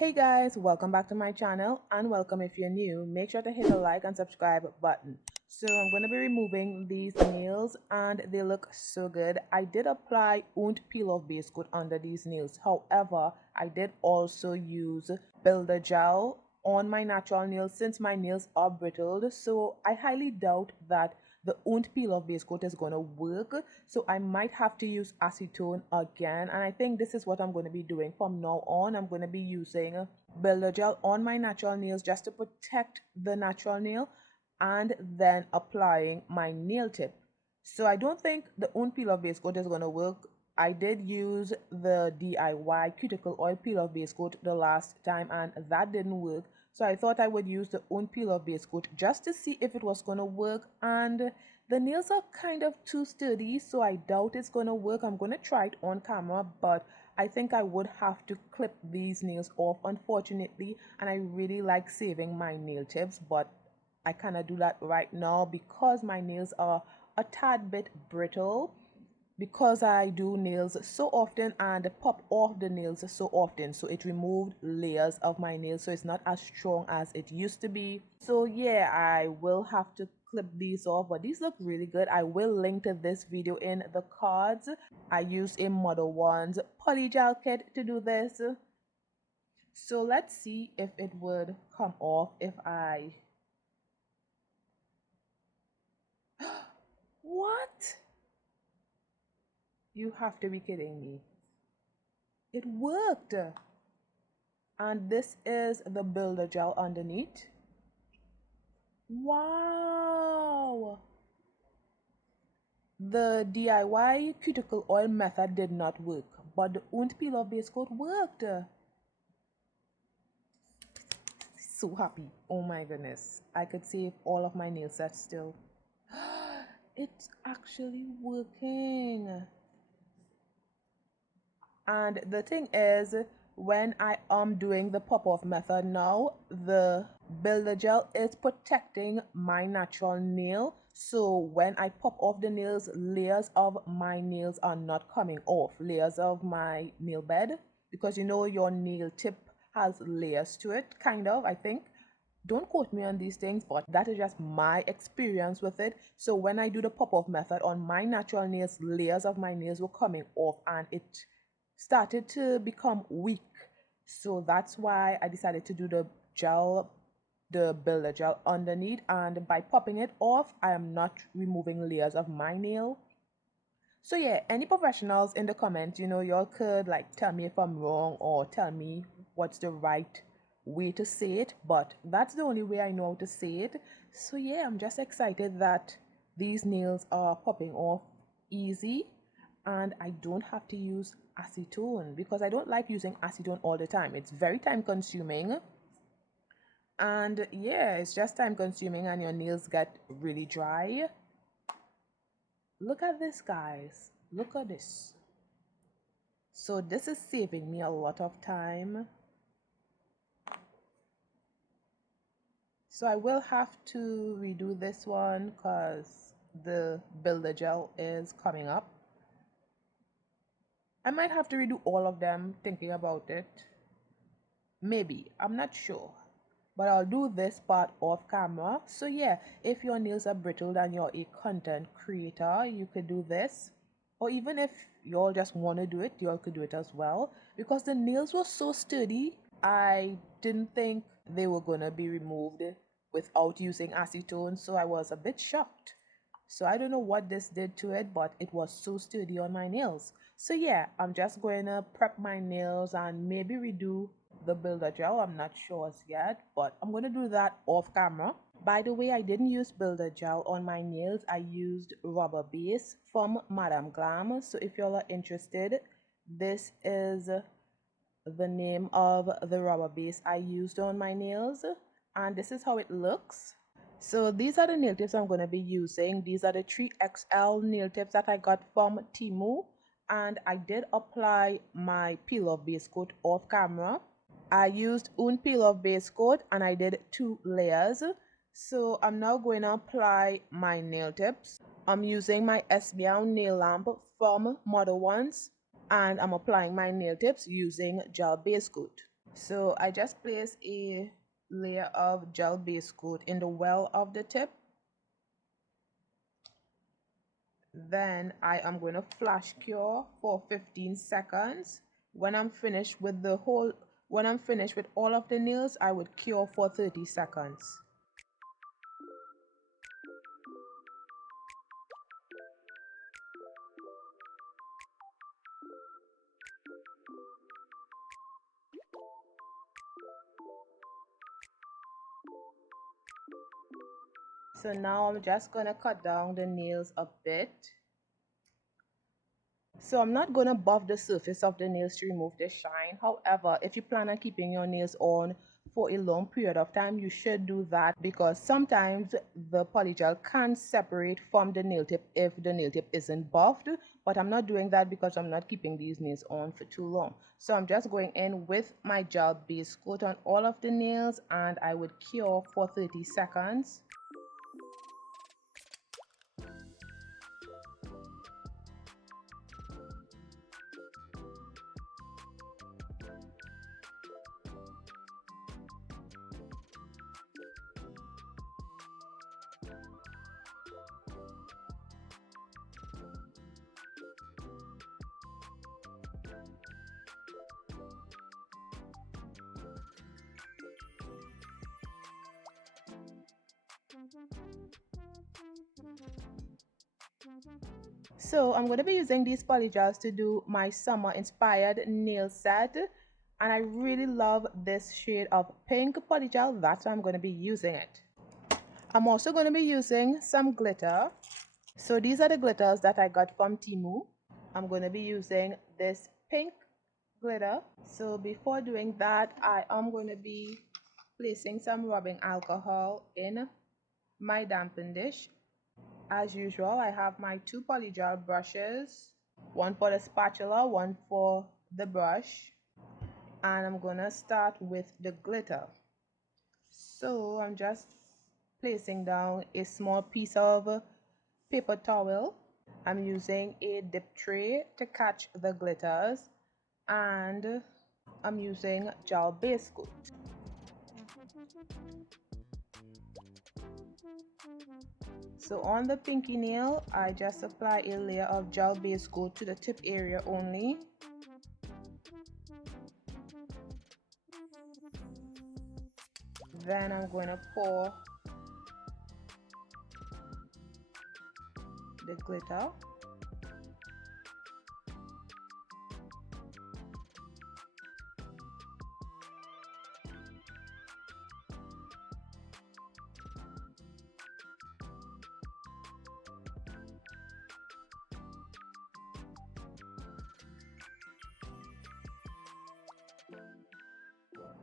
Hey guys, welcome back to my channel, and welcome if you're new. Make sure to hit the like and subscribe button. So I'm going to be removing these nails and they look so good. I did apply Nude peel off base coat under these nails. However, I did also use builder gel on my natural nails since my nails are brittled. So I highly doubt that the Nude peel off base coat is going to work, so I might have to use acetone again, and I think this is what I'm going to be doing from now on. I'm going to be using builder gel on my natural nails just to protect the natural nail, and then applying my nail tip. So I don't think the Nude peel off base coat is going to work. I did use the DIY cuticle oil peel off base coat the last time and that didn't work. So I thought I would use the Nude peel off base coat just to see if it was going to work, and the nails are kind of too sturdy, so I doubt it's going to work. I'm going to try it on camera, but I think I would have to clip these nails off, unfortunately, and I really like saving my nail tips, but I cannot do that right now because my nails are a tad bit brittle, because I do nails so often and pop off the nails so often, so it removed layers of my nails, so it's not as strong as it used to be. So yeah, I will have to clip these off, but these look really good. I will link to this video in the cards. I used a modelones polygel kit to do this, so let's see if it would come off if I what? You have to be kidding me. It worked. And this is the builder gel underneath. Wow! The DIY cuticle oil method did not work, but the Nude peel off base coat worked. So happy. Oh my goodness. I could save all of my nail sets still. It's actually working. And the thing is, when I am doing the pop-off method now, the builder gel is protecting my natural nail, so when I pop off the nails, layers of my nails are not coming off, layers of my nail bed, because you know your nail tip has layers to it, kind of, I think. Don't quote me on these things, but that is just my experience with it. So when I do the pop-off method on my natural nails, layers of my nails were coming off and it started to become weak. So that's why I decided to do the gel, the builder gel underneath, and by popping it off, I am not removing layers of my nail. So yeah, any professionals in the comments, y'all could like tell me if I'm wrong or tell me what's the right way to say it, but that's the only way I know how to say it. So yeah, I'm just excited that these nails are popping off easy and I don't have to use acetone, because I don't like using acetone all the time. It's very time consuming, and yeah, it's just time consuming and your nails get really dry. Look at this, guys. Look at this. So this is saving me a lot of time. So I will have to redo this one because the builder gel is coming up. I might have to redo all of them, thinking about it. Maybe, I'm not sure. But I'll do this part off camera. So yeah, if your nails are brittle and you're a content creator, you could do this. Or even if y'all just want to do it, y'all could do it as well. Because the nails were so sturdy, I didn't think they were gonna be removed without using acetone, so I was a bit shocked. So I don't know what this did to it, but it was so sturdy on my nails. So yeah, I'm just going to prep my nails and maybe redo the builder gel. I'm not sure as yet, but I'm going to do that off camera. By the way, I didn't use builder gel on my nails. I used rubber base from Madame Glam. So if y'all are interested, this is the name of the rubber base I used on my nails, and this is how it looks. So these are the nail tips I'm going to be using. These are the 3XL nail tips that I got from Temu, and I did apply my peel off base coat off camera. I used Nude peel off base coat and I did 2 layers. So I'm now going to apply my nail tips. I'm using my SBL nail lamp from modelones, and I'm applying my nail tips using gel base coat. So I just place a layer of gel base coat in the well of the tip. Then I am going to flash cure for 15 seconds. When I'm finished with all of the nails, I would cure for 30 seconds. So now I'm just going to cut down the nails a bit. So I'm not going to buff the surface of the nails to remove the shine. However, if you plan on keeping your nails on for a long period of time, you should do that, because sometimes the polygel can separate from the nail tip if the nail tip isn't buffed. But I'm not doing that because I'm not keeping these nails on for too long. So I'm just going in with my gel base coat on all of the nails, and I would cure for 30 seconds. So I'm going to be using these polygels to do my summer inspired nail set, and I really love this shade of pink polygel. That's why I'm going to be using it. I'm also going to be using some glitter. So these are the glitters that I got from Temu. I'm going to be using this pink glitter. So before doing that, I am going to be placing some rubbing alcohol in my dampen dish. As usual, I have my two polygel brushes, one for the spatula, one for the brush, and I'm gonna start with the glitter. So I'm just placing down a small piece of paper towel. I'm using a dip tray to catch the glitters, and I'm using gel base coat. So on the pinky nail, I just apply a layer of gel base coat to the tip area only. Then I'm going to pour the glitter.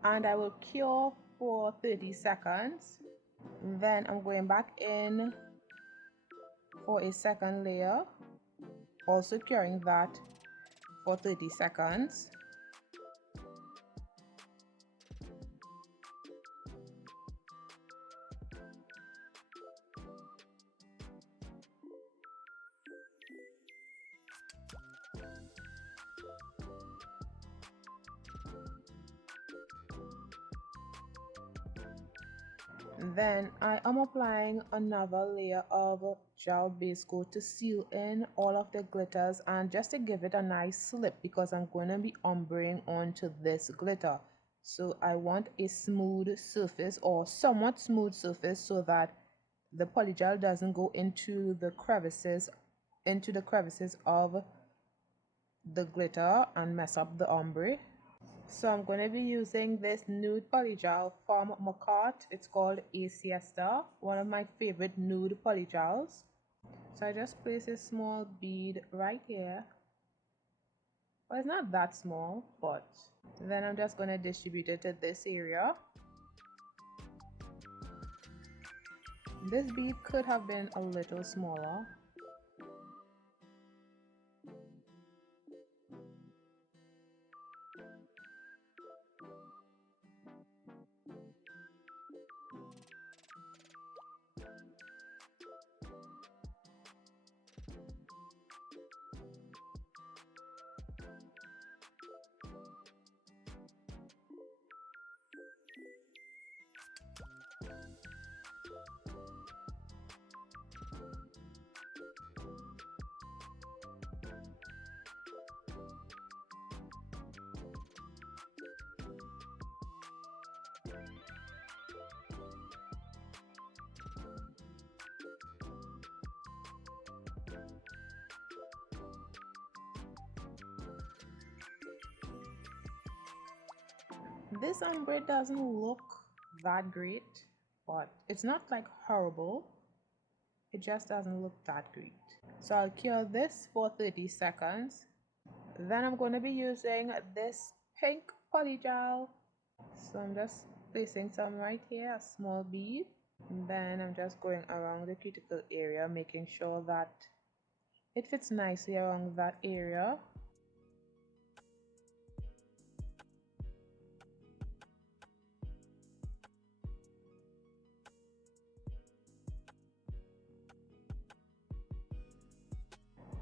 And I will cure for 30 seconds. Then I'm going back in for a second layer, also curing that for 30 seconds. Then I am applying another layer of gel base coat to seal in all of the glitters and just to give it a nice slip, because I'm going to be ombreing onto this glitter. So I want a smooth surface, or somewhat smooth surface, so that the polygel doesn't go into the crevices of the glitter and mess up the ombre. So I'm going to be using this nude polygel from Makartt. It's called A Siesta, one of my favorite nude polygels. So I just place a small bead right here. Well, it's not that small, but then I'm just going to distribute it to this area. This bead could have been a little smaller. This ombre doesn't look that great, but it's not like horrible. It just doesn't look that great. So I'll cure this for 30 seconds. Then I'm going to be using this pink polygel. So I'm just placing some right here, a small bead. And then I'm just going around the cuticle area, making sure that it fits nicely around that area.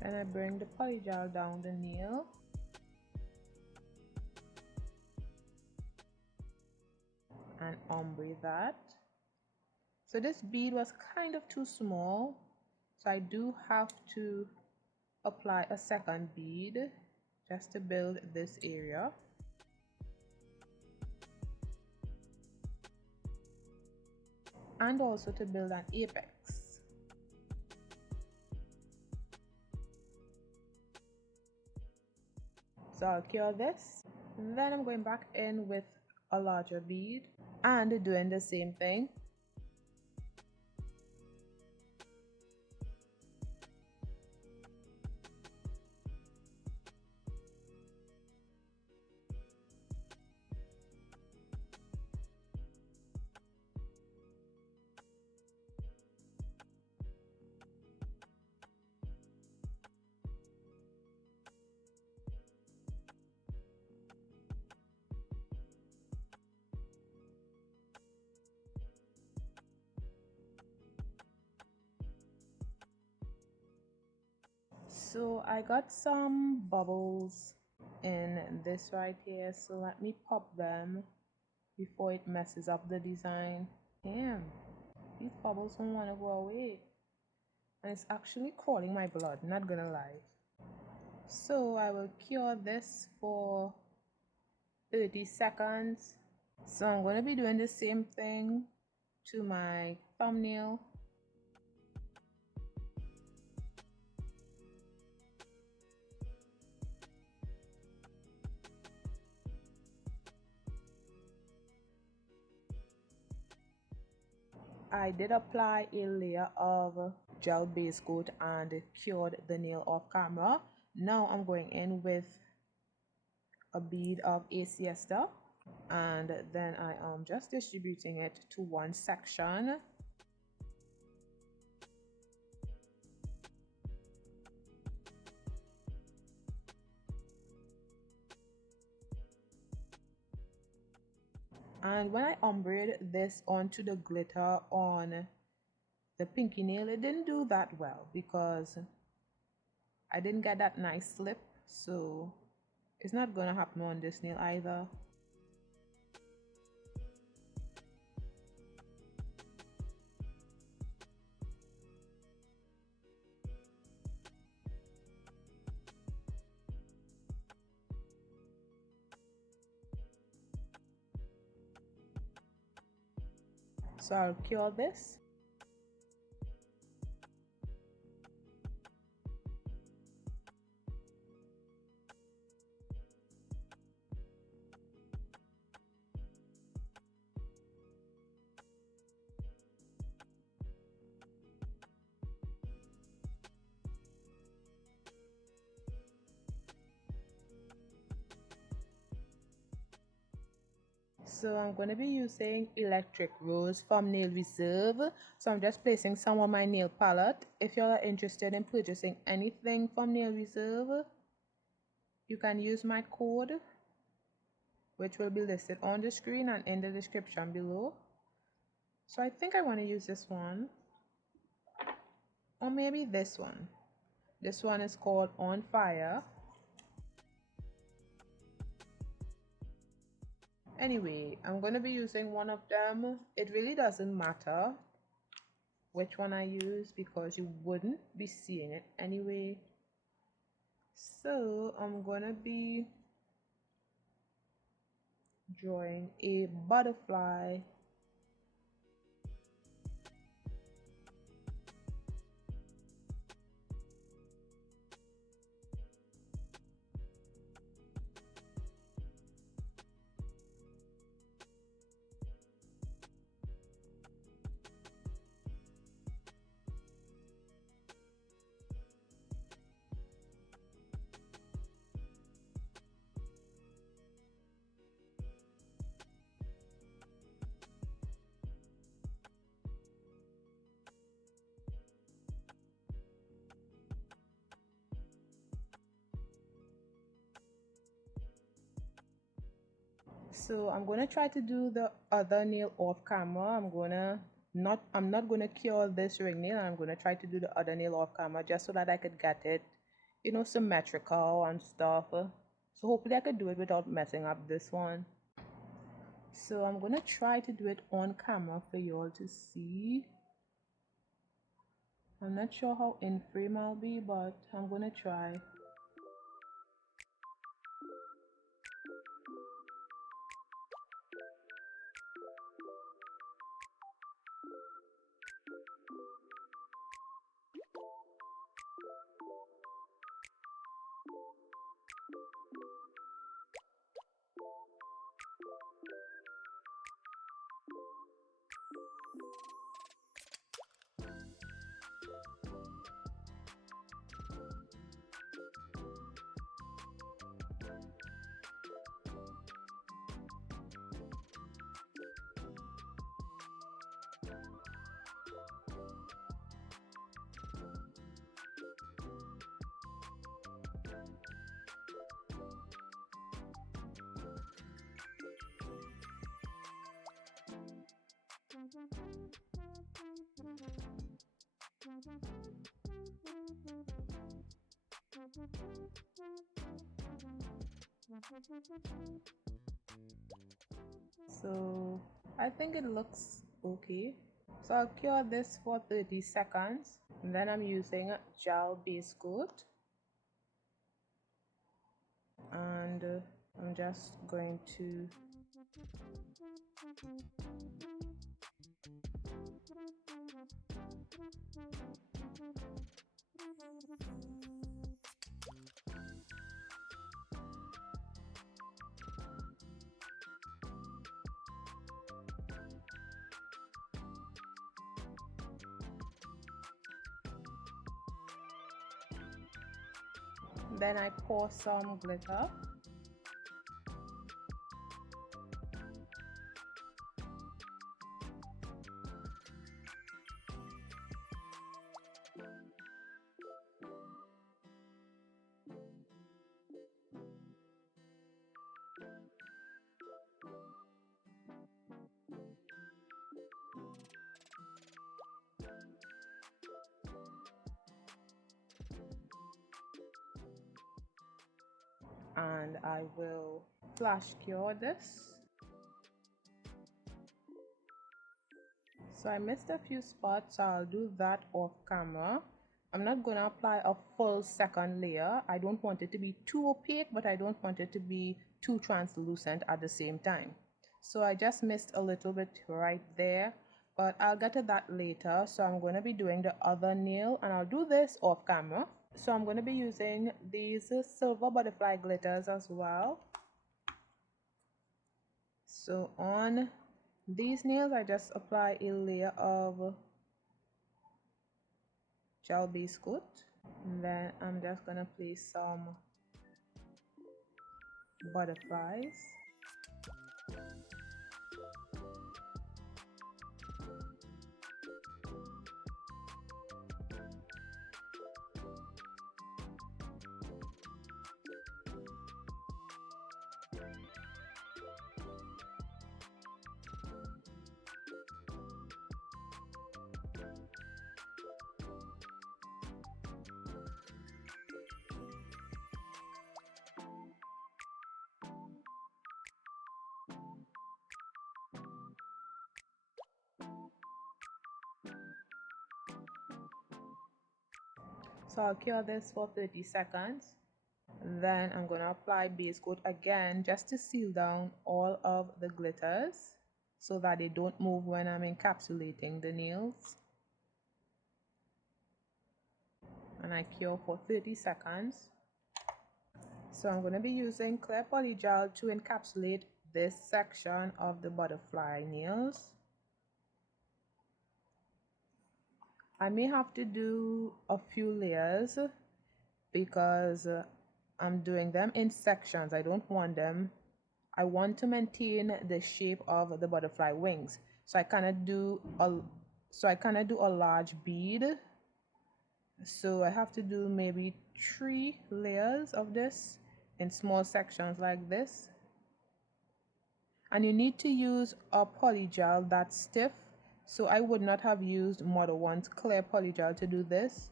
Then I bring the polygel down the nail. And ombre that. So this bead was kind of too small, so I do have to apply a second bead just to build this area. And also to build an apex. So I'll cure this. Then I'm going back in with a larger bead and doing the same thing. So I got some bubbles in this right here, so let me pop them before it messes up the design. Damn, these bubbles don't want to go away, and it's actually crawling my blood, not gonna lie. So I will cure this for 30 seconds. So I'm going to be doing the same thing to my thumbnail. I did apply a layer of gel base coat and cured the nail off camera. Now I'm going in with a bead of siesta, and then I am just distributing it to one section. And when I ombred this onto the glitter on the pinky nail, it didn't do that well because I didn't get that nice slip, so it's not gonna happen on this nail either. So I'll cure this. So I'm going to be using Electric Rose from Nail Reserve. So I'm just placing some on my nail palette. If you're interested in purchasing anything from Nail Reserve, you can use my code, which will be listed on the screen and in the description below. So I think I want to use this one, or maybe this one. This one is called On Fire. Anyway, I'm going to be using one of them. It really doesn't matter which one I use because you wouldn't be seeing it anyway. So I'm going to be drawing a butterfly. So I'm gonna try to do the other nail off camera. I'm not gonna cure this ring nail, and I'm gonna try to do the other nail off camera just so that I could get it, you know, symmetrical and stuff. So hopefully I could do it without messing up this one. So I'm gonna try to do it on camera for you all to see. I'm not sure how in frame I'll be, but I'm gonna try. So I think it looks okay. So I'll cure this for 30 seconds. And then I'm using gel base coat. And I'm just going to then I pour some glitter. And I will flash cure this. So I missed a few spots, so I'll do that off camera. I'm not going to apply a full second layer. I don't want it to be too opaque, but I don't want it to be too translucent at the same time. So I just missed a little bit right there, but I'll get to that later. So I'm going to be doing the other nail, and I'll do this off camera. So I'm going to be using these silver butterfly glitters as well. So on these nails, I just apply a layer of gel base coat, and then I'm just going to place some butterflies. So I'll cure this for 30 seconds. Then I'm going to apply base coat again just to seal down all of the glitters so that they don't move when I'm encapsulating the nails. And I cure for 30 seconds. So I'm going to be using clear polygel to encapsulate this section of the butterfly nails. I may have to do a few layers because I'm doing them in sections. I want to maintain the shape of the butterfly wings. So I kind of do a large bead. So I have to do maybe 3 layers of this in small sections like this. And you need to use a polygel that's stiff, so I would not have used modelones clear polygel to do this.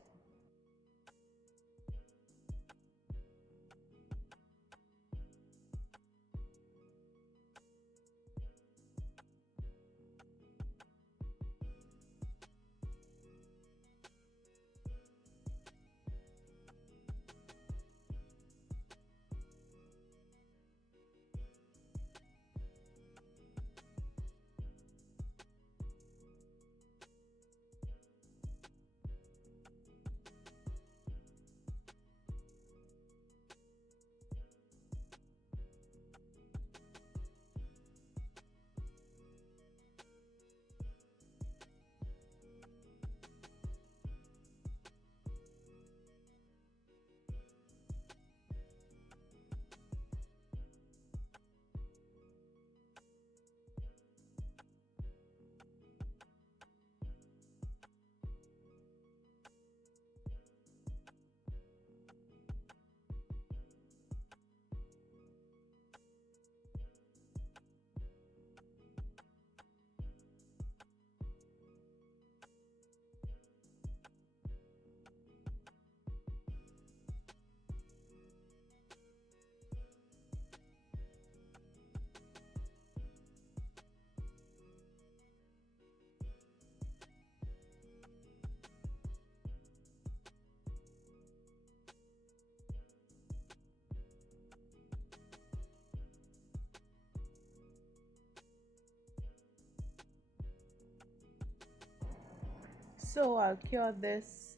So I'll cure this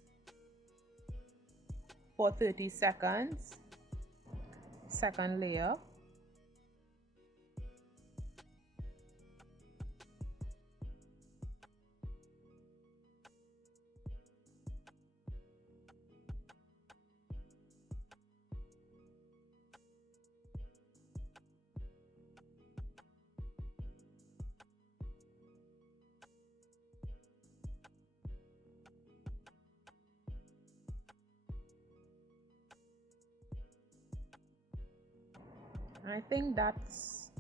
for 30 seconds. Second layer. I think that's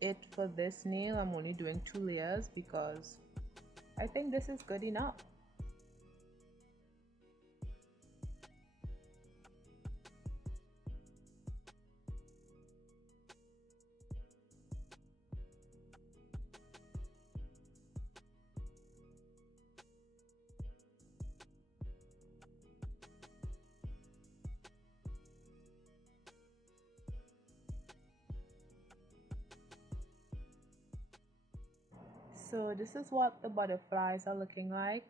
it for this nail. I'm only doing 2 layers because I think this is good enough. So this is what the butterflies are looking like.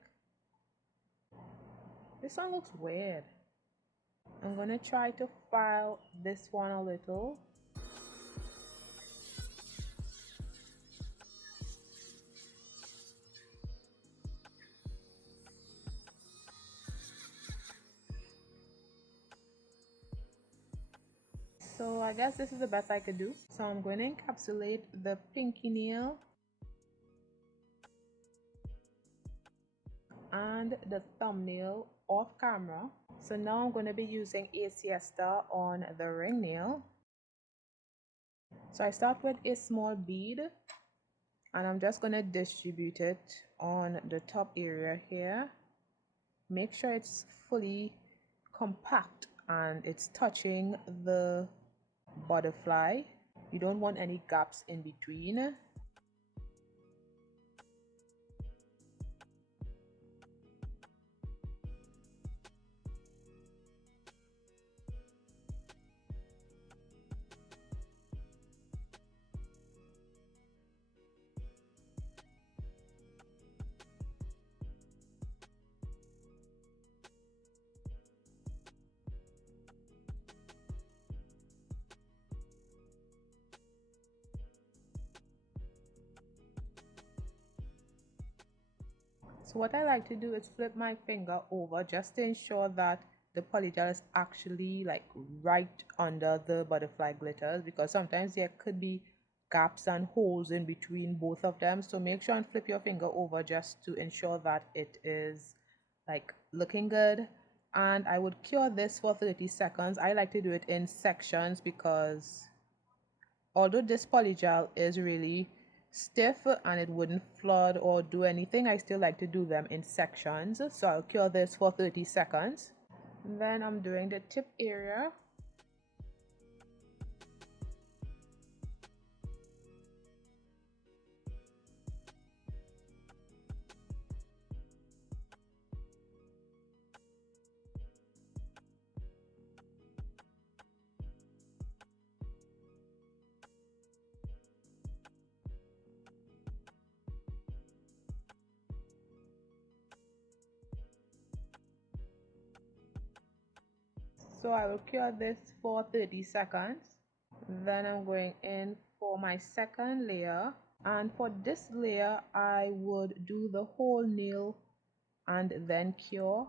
This one looks weird. I'm gonna try to file this one a little. So I guess this is the best I could do. So I'm going to encapsulate the pinky nail and the thumbnail off camera. So now I'm going to be using a siesta on the ring nail. So I start with a small bead and I'm just going to distribute it on the top area here. Make sure it's fully compact and it's touching the butterfly. You don't want any gaps in between. So what I like to do is flip my finger over just to ensure that the polygel is actually like right under the butterfly glitters, because sometimes there could be gaps and holes in between both of them. So make sure and flip your finger over just to ensure that it is like looking good. And I would cure this for 30 seconds. I like to do it in sections because Although this polygel is really stiff and it wouldn't flood or do anything, I still like to do them in sections. So I'll cure this for 30 seconds. Then I'm doing the tip area. So I will cure this for 30 seconds. Then I'm going in for my second layer. And for this layer, I would do the whole nail and then cure.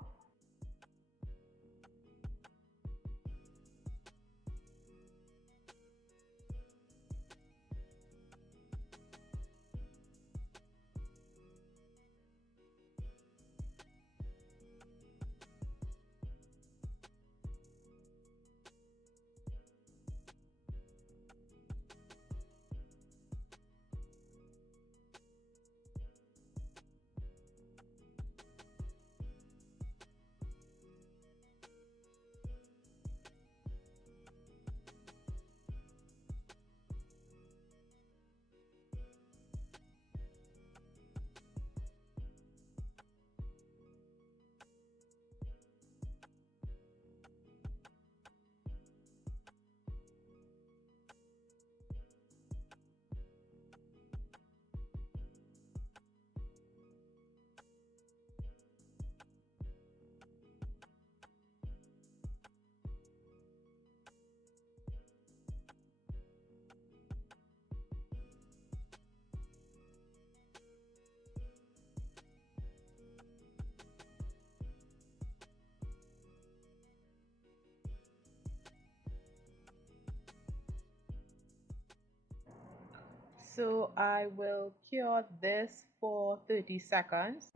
So I will cure this for 30 seconds,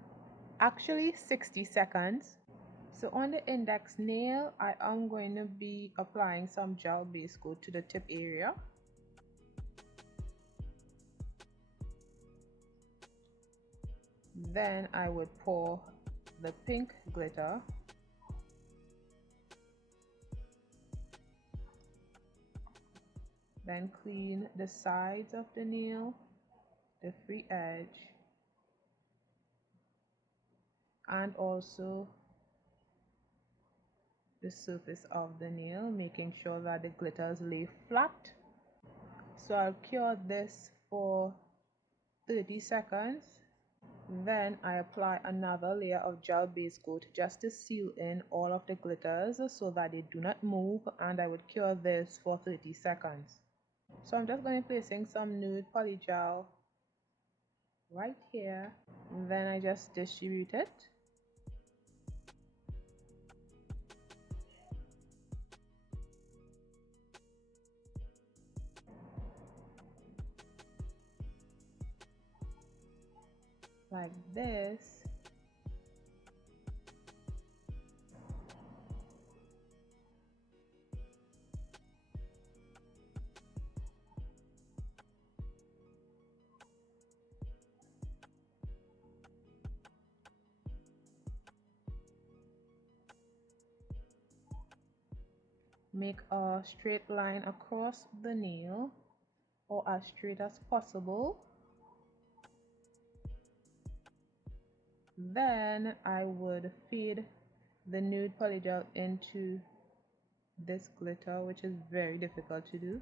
actually 60 seconds. So on the index nail, I am going to be applying some gel base coat to the tip area. Then I would pour the pink glitter. Then clean the sides of the nail, the free edge, and also the surface of the nail, making sure that the glitters lay flat. So I'll cure this for 30 seconds. Then I apply another layer of gel base coat just to seal in all of the glitters so that they do not move, and I would cure this for 30 seconds. So I'm just going to be placing some nude polygel right here, and then I just distribute it. Like this. Make a straight line across the nail, or as straight as possible. Then I would feed the nude polygel into this glitter, which is very difficult to do.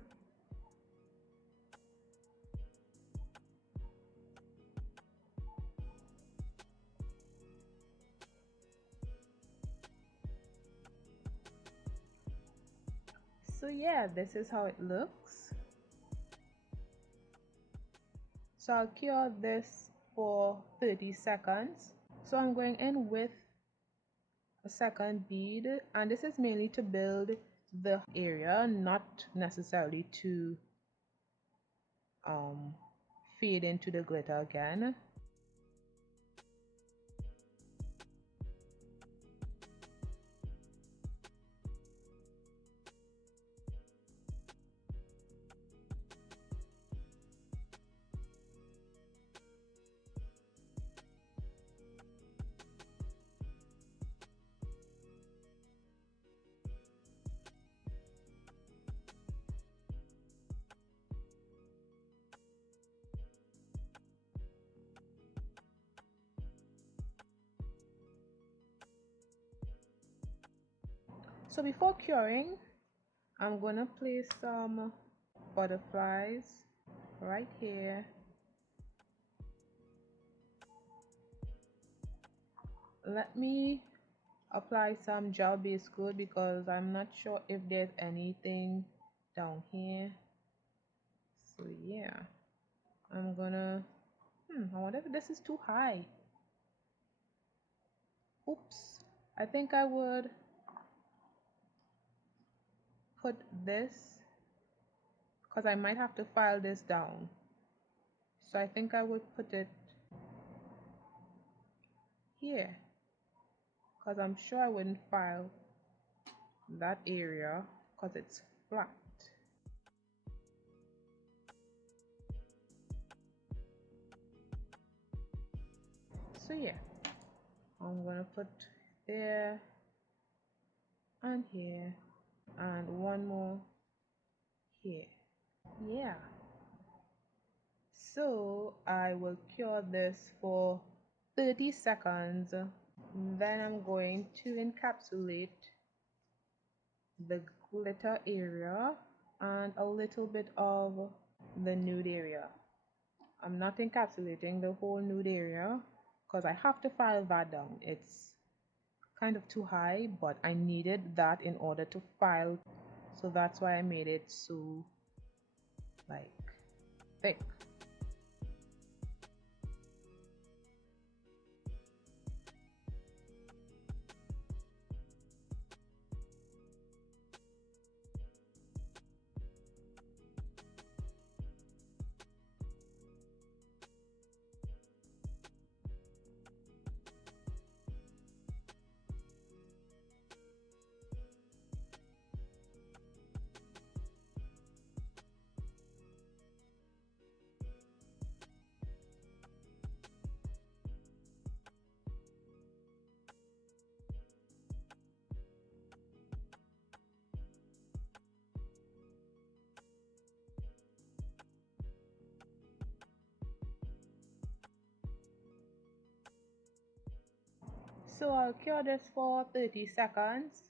So yeah, this is how it looks. So I'll cure this for 30 seconds. So I'm going in with a second bead, and this is mainly to build the area, not necessarily to fade into the glitter again. So before curing, I'm gonna place some butterflies right here. Let me apply some gel base coat because I'm not sure if there's anything down here. So yeah, I'm gonna I wonder if this is too high. Oops, I think I would put this because I might have to file this down. So I think I would put it here because I'm sure I wouldn't file that area because it's flat. So yeah, I'm gonna put there and here and one more here. Yeah, so I will cure this for 30 seconds. Then I'm going to encapsulate the glitter area and a little bit of the nude area. I'm not encapsulating the whole nude area because I have to file that down. It's kind of too high, but I needed that in order to file, so that's why I made it so like thick. So I'll cure this for 30 seconds.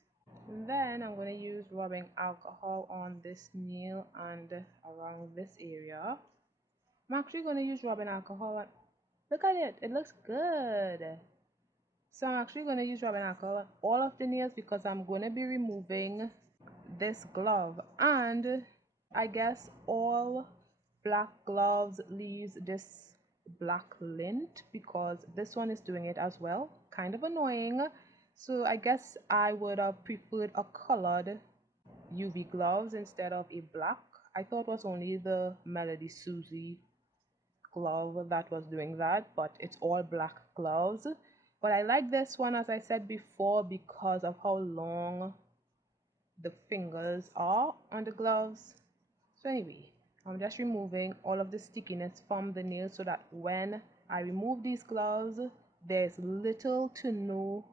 Then I'm going to use rubbing alcohol on this nail and around this area. I'm actually going to use rubbing alcohol on, look at it, it looks good. So I'm actually going to use rubbing alcohol on all of the nails because I'm going to be removing this glove, and I guess all black gloves leaves this black lint because this one is doing it as well. Kind of annoying. So I guess I would have preferred a colored UV gloves instead of a black. I thought it was only the Melody Susie glove that was doing that, but it's all black gloves. But I like this one, as I said before, because of how long the fingers are on the gloves. So anyway, I'm just removing all of the stickiness from the nail so that when I remove these gloves, there's little to no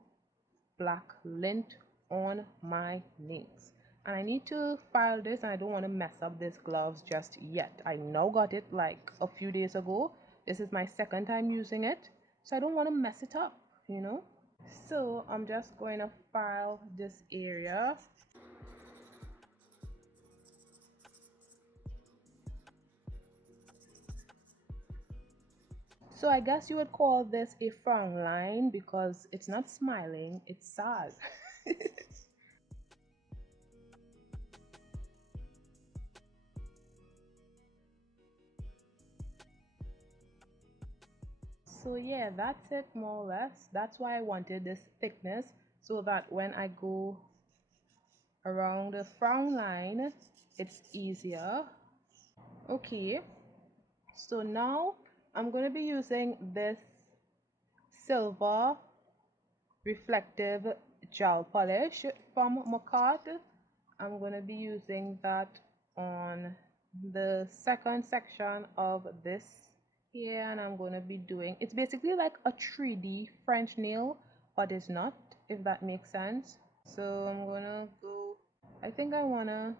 black lint on my nails. And I need to file this, and I don't want to mess up these gloves just yet. I now got it like a few days ago. This is my second time using it, so I don't want to mess it up, you know. So I'm just going to file this area. So I guess you would call this a frown line because it's not smiling, it's sad. So yeah, that's it more or less. That's why I wanted this thickness, so that when I go around the frown line, it's easier. Okay, so now I'm going to be using this silver reflective gel polish from Makartt. I'm going to be using that on the second section of this here, and I'm going to be doing, it's basically like a 3D French nail, but it's not, if that makes sense. So I'm going to go, I think I want to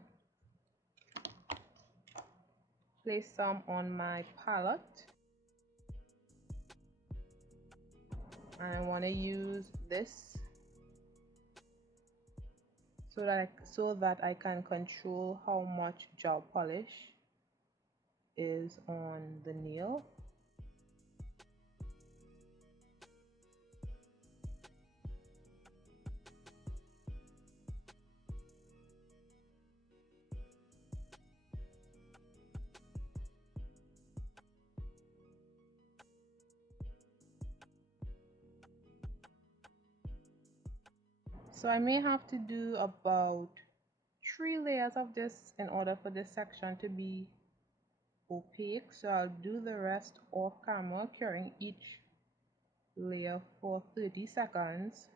place some on my palette, and I want to use this. so that I can control how much gel polish is on the nail. So I may have to do about 3 layers of this in order for this section to be opaque. So I'll do the rest off camera, curing each layer for 30 seconds.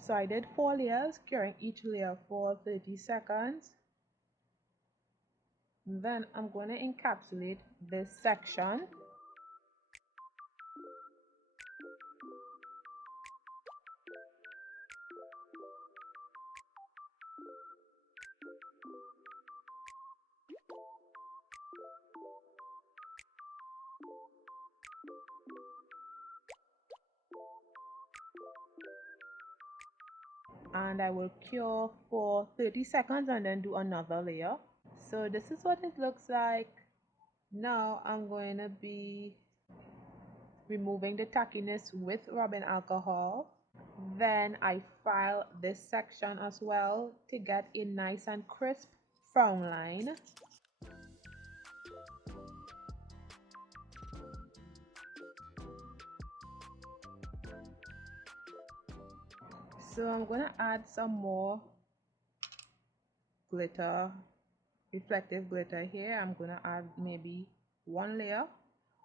So I did 4 layers, curing each layer for 30 seconds. Then I'm going to encapsulate this section. And I will cure for 30 seconds and then do another layer. So this is what it looks like. Now I'm going to be removing the tackiness with rubbing alcohol. Then I file this section as well to get a nice and crisp frown line. So I'm going to add some more glitter, reflective glitter here. I'm going to add maybe 1 layer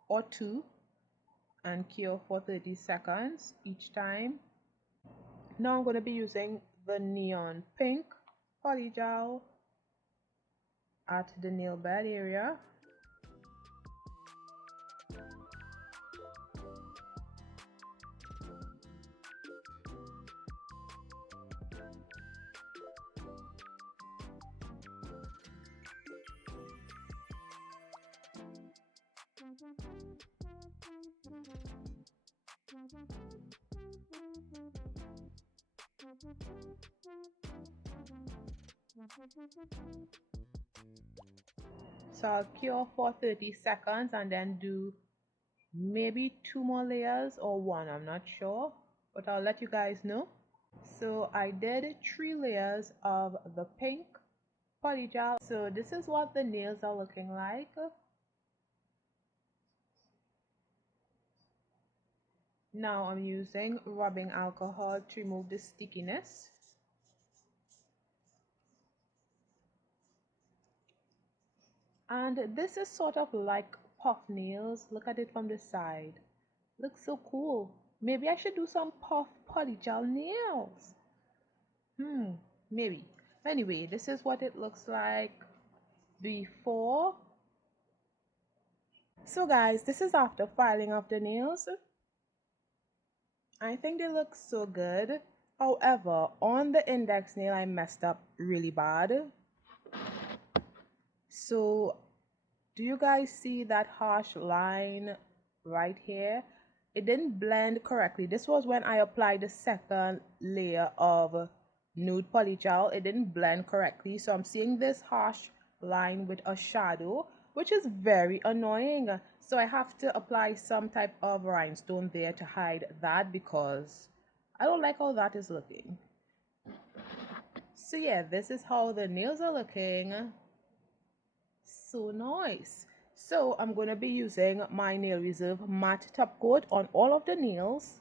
or 2 and cure for 30 seconds each time. Now I'm going to be using the neon pink polygel at the nail bed area. So I'll cure for 30 seconds and then do maybe 2 more layers or 1, I'm not sure, but I'll let you guys know. So I did 3 layers of the pink polygel. So this is what the nails are looking like. Now I'm using rubbing alcohol to remove the stickiness. And this is sort of like puff nails. Look at it from the side. Looks so cool. Maybe I should do some puff polygel nails. Maybe. Anyway, this is what it looks like before. So guys, this is after filing of the nails. I think they look so good. However, on the index nail, I messed up really bad. So, do you guys see that harsh line right here? It didn't blend correctly. This was when I applied the second layer of nude polygel. It didn't blend correctly. So I'm seeing this harsh line with a shadow, which is very annoying. So I have to apply some type of rhinestone there to hide that because I don't like how that is looking. So yeah, this is how the nails are looking. So nice. So I'm going to be using my Nail Reserve matte top coat on all of the nails.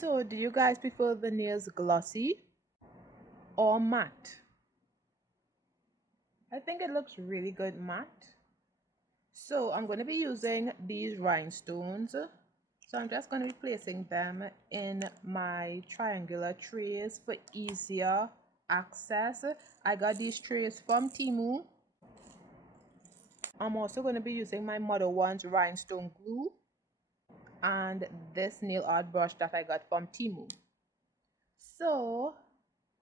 So do you guys prefer the nails glossy or matte? I think it looks really good matte. So I'm going to be using these rhinestones. So I'm just going to be placing them in my triangular trays for easier access. I got these trays from Temu. I'm also going to be using my modelones rhinestone glue and this nail art brush that I got from Temu. So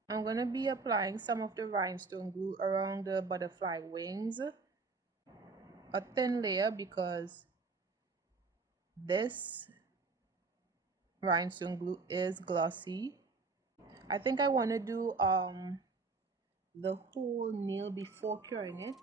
I'm going to be applying some of the rhinestone glue around the butterfly wings. A thin layer because this rhinestone glue is glossy. I think I want to do the whole nail before curing it.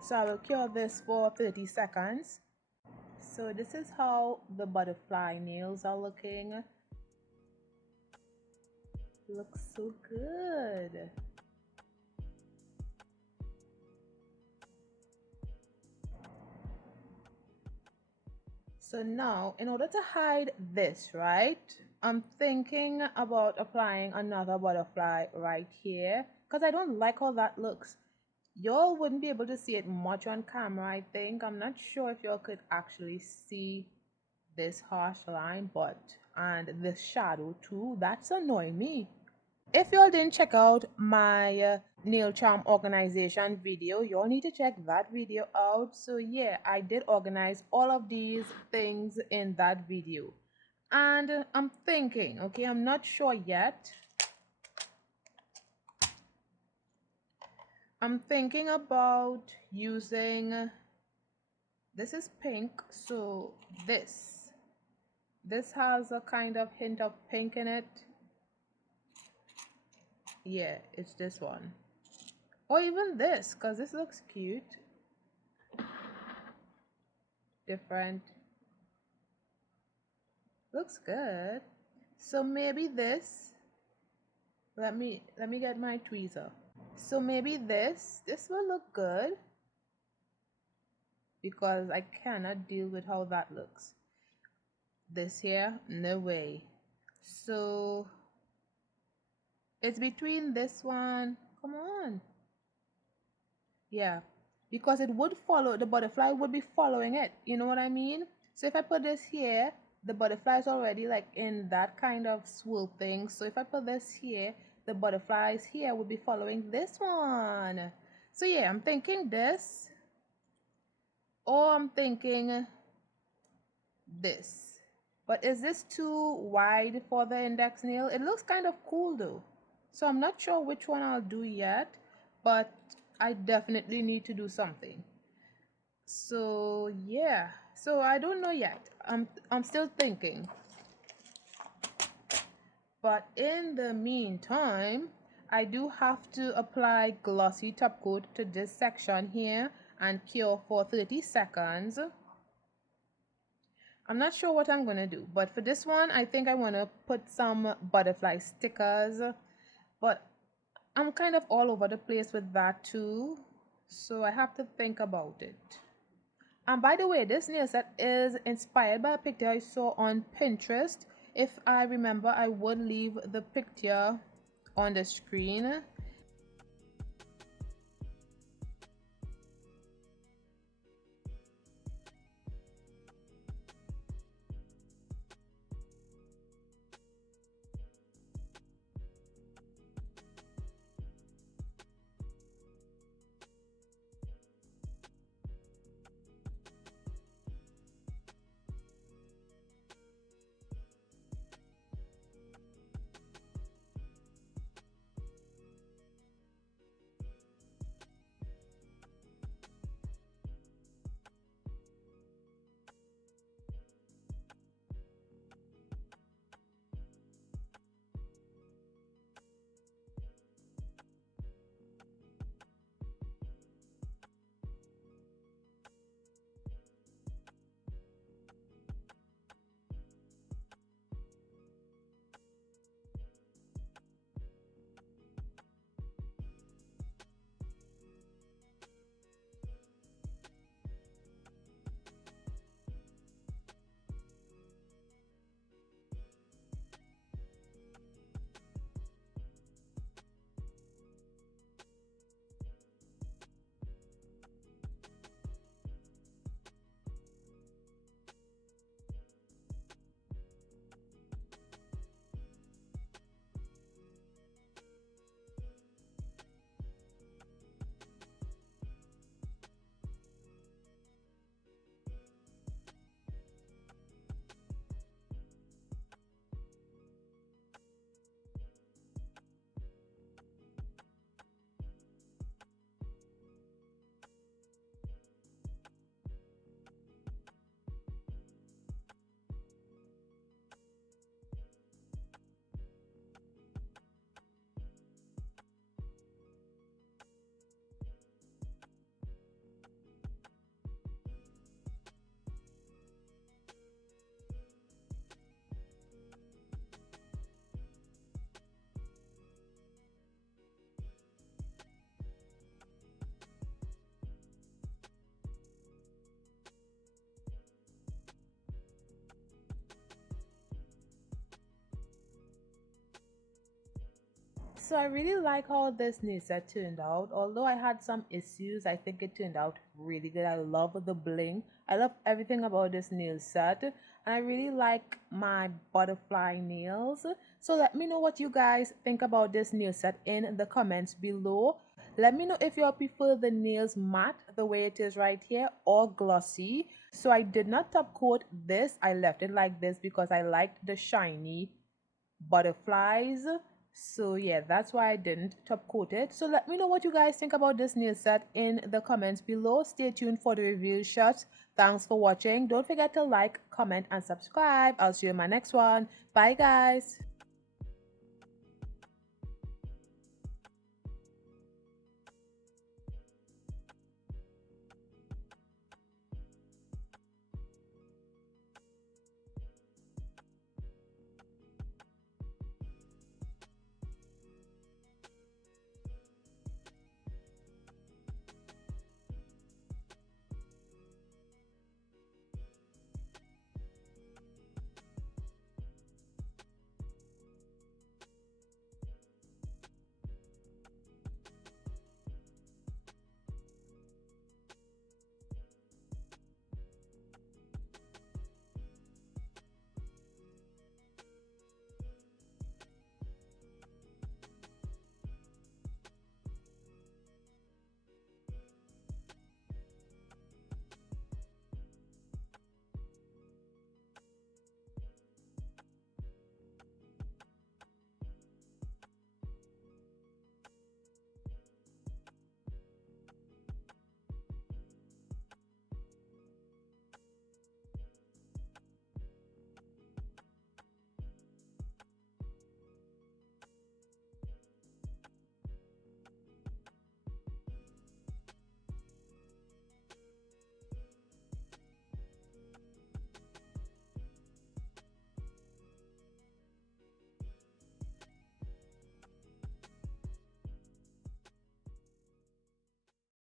So I will cure this for 30 seconds. So this is how the butterfly nails are looking. Looks so good. So now, in order to hide this, right, I'm thinking about applying another butterfly right here because I don't like how that looks. Y'all wouldn't be able to see it much on camera, I think. I'm not sure if y'all could actually see this harsh line, and this shadow too, that's annoying me. If y'all didn't check out my nail charm organization video, y'all need to check that video out. So yeah, I did organize all of these things in that video. And I'm thinking, okay, I'm not sure yet. I'm thinking about using, this is pink, so this has a kind of hint of pink in it. Yeah, it's this one. Or even this, because this looks cute. Different. Looks good. So maybe this. Let me get my tweezer. So maybe this will look good. Because I cannot deal with how that looks. This here, no way. So it's between this one. Come on. Yeah. because it would follow, the butterfly would be following it. You know what I mean? So if I put this here, the butterfly is already like in that kind of swirl thing. So if I put this here, the butterflies here would be following this one. So yeah, I'm thinking this, or I'm thinking this. But is this too wide for the index nail? It looks kind of cool though. So I'm not sure which one I'll do yet, but I definitely need to do something. So yeah, so I don't know yet. I'm still thinking. But in the meantime, I do have to apply glossy top coat to this section here and cure for 30 seconds. I'm not sure what I'm going to do, but for this one, I think I want to put some butterfly stickers, but I'm kind of all over the place with that too, so I have to think about it. And by the way, this nail set is inspired by a picture I saw on Pinterest. If I remember, I would leave the picture on the screen. So I really like how this nail set turned out. Although I had some issues, I think it turned out really good. I love the bling. I love everything about this nail set. And I really like my butterfly nails. So let me know what you guys think about this nail set in the comments below. Let me know if you all prefer the nails matte the way it is right here or glossy. So I did not top coat this. I left it like this because I liked the shiny butterflies. So yeah, that's why I didn't top coat it. So let me know what you guys think about this nail set in the comments below. Stay tuned for the review shots. Thanks for watching. Don't forget to like, comment, and subscribe. I'll see you in my next one. Bye guys.